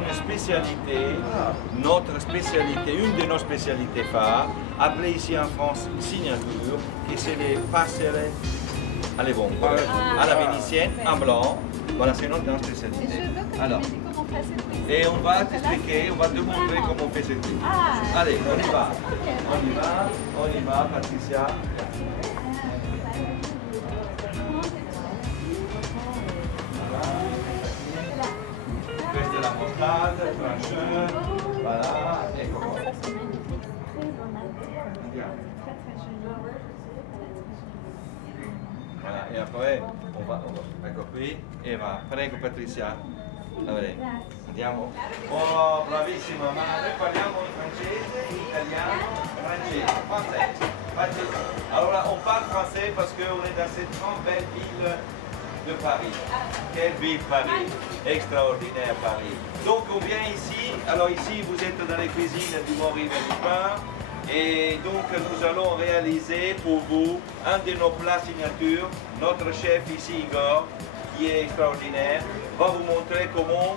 Une spécialité, notre spécialité, une de nos spécialités phares, appelée ici en France signature, qui c'est les passerelles à vongole, à la vénitienne, en blanc. Voilà, c'est notre spécialité. Alors, et on va t'expliquer, on va te montrer comment on fait ce truc. Allez, on y va. On y va, Patricia. Questa è la mostarda, il trancheur, voilà, ecco qua. Andiamo. Voilà, e après, ecco qui, e va. Prego Patricia. Andiamo. Oh, bravissima, ma noi parliamo in francese, in italiano, français. Alors on parle français parce qu'on est dans cette grande belle ville de Paris. Quelle ville Paris, extraordinaire Paris. Donc on vient ici, alors ici vous êtes dans les cuisines du Mont-Rivet du Pain et donc nous allons réaliser pour vous un de nos plats signature. Notre chef ici Igor, qui est extraordinaire, va vous montrer comment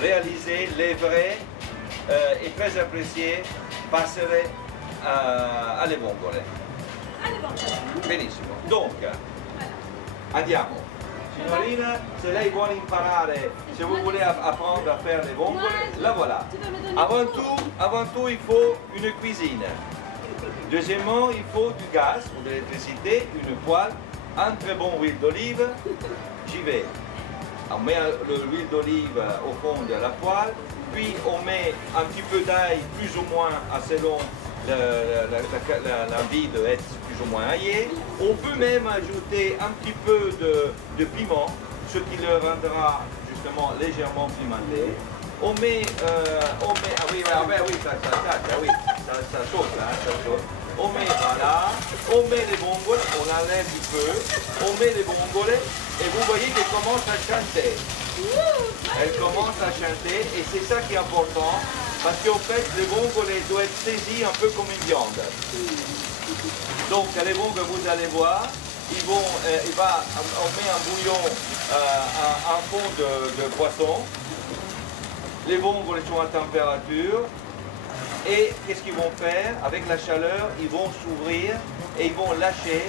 réaliser les vrais et très appréciés passerelles alle vongole. Benissimo. Donc, andiamo. Signorina, se lei vuole imparare, se vous voulez apprendre à faire les vongole, la voilà. Avant tout, il faut une cuisine. Deuxièmement, il faut du gaz ou de l'électricité, une poêle, un très bon huile d'olive. J'y vais. On met l'huile d'olive au fond de la poêle, puis on met un petit peu d'ail, plus ou moins selon l'envie d'être plus ou moins aillé. On peut même ajouter un petit peu de piment, ce qui le rendra justement légèrement pimenté. On met, ah oui, ça saute, hein, ça saute. On met, voilà, on met les vongole, on enlève du feu, on met les vongole et vous voyez qu'elle commence à chanter. Elle commence à chanter et c'est ça qui est important parce qu'en fait les vongole doivent être saisis un peu comme une viande. Donc les vongole, vous allez voir, on met un bouillon, un fond de poisson. Les vongole sont à température. Et qu'est-ce qu'ils vont faire? Avec la chaleur, ils vont s'ouvrir et ils vont lâcher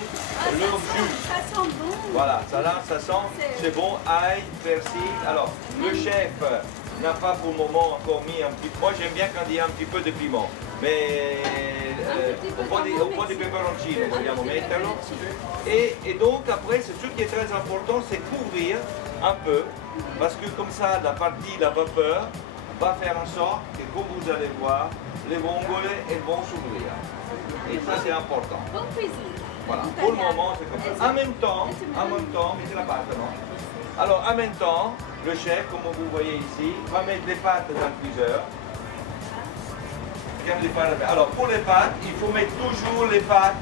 leur jus. Ça sent bon. Voilà, ça sent, c'est bon, ail, persil. Alors, le chef n'a pas pour le moment encore mis un petit... Moi, j'aime bien quand il y a un petit peu de piment. Mais un po' di peperoncino, vogliamo metterlo. Et donc, après, ce qui est très important, c'est couvrir un peu. Parce que comme ça, la vapeur, va faire en sorte que, comme vous allez voir, les vongole elles vont s'ouvrir. Et ça c'est important. Bonne cuisine. Voilà, pour le moment c'est comme ça. En même temps, mais c'est la pâte, non? Alors en même temps, le chef, comme vous voyez ici, va mettre les pâtes dans le cuiseur. Alors pour les pâtes, il faut mettre toujours les pâtes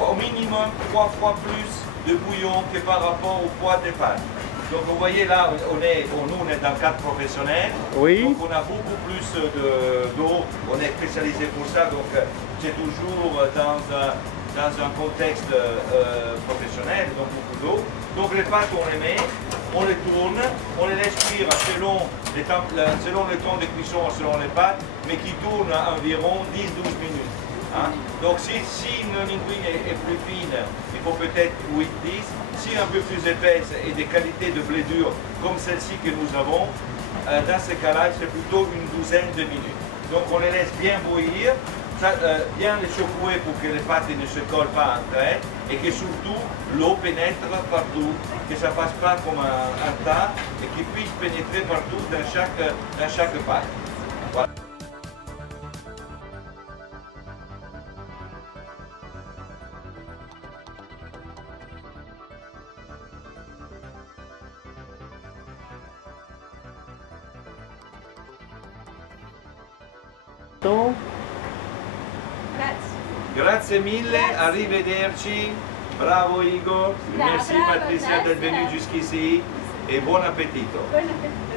au minimum 3 fois plus de bouillon que par rapport au poids des pâtes. Donc vous voyez là, nous on est dans le cadre professionnel, oui. Donc on a beaucoup plus d'eau, on est spécialisé pour ça, donc c'est toujours dans un contexte professionnel, donc beaucoup d'eau. Donc les pâtes on les met, on les tourne, on les laisse cuire selon le temps de cuisson, selon les pâtes, mais qui tournent à environ 10-12 minutes. Hein? Donc si une linguine est plus fine, il faut peut-être 8-10. Si un peu plus épaisse et des qualités de blé dur comme celle-ci que nous avons, dans ce cas-là, c'est plutôt une douzaine de minutes. Donc on les laisse bien bouillir, bien les secouer pour que les pâtes ne se collent pas entre elles et que surtout l'eau pénètre partout, que ça ne passe pas comme un tas et qu'il puisse pénétrer partout dans chaque pâte. Voilà. Grazie mille, arrivederci, bravo Igor, merci Patricia d'être venue jusqu'ici et bon appétit. Bon appétit.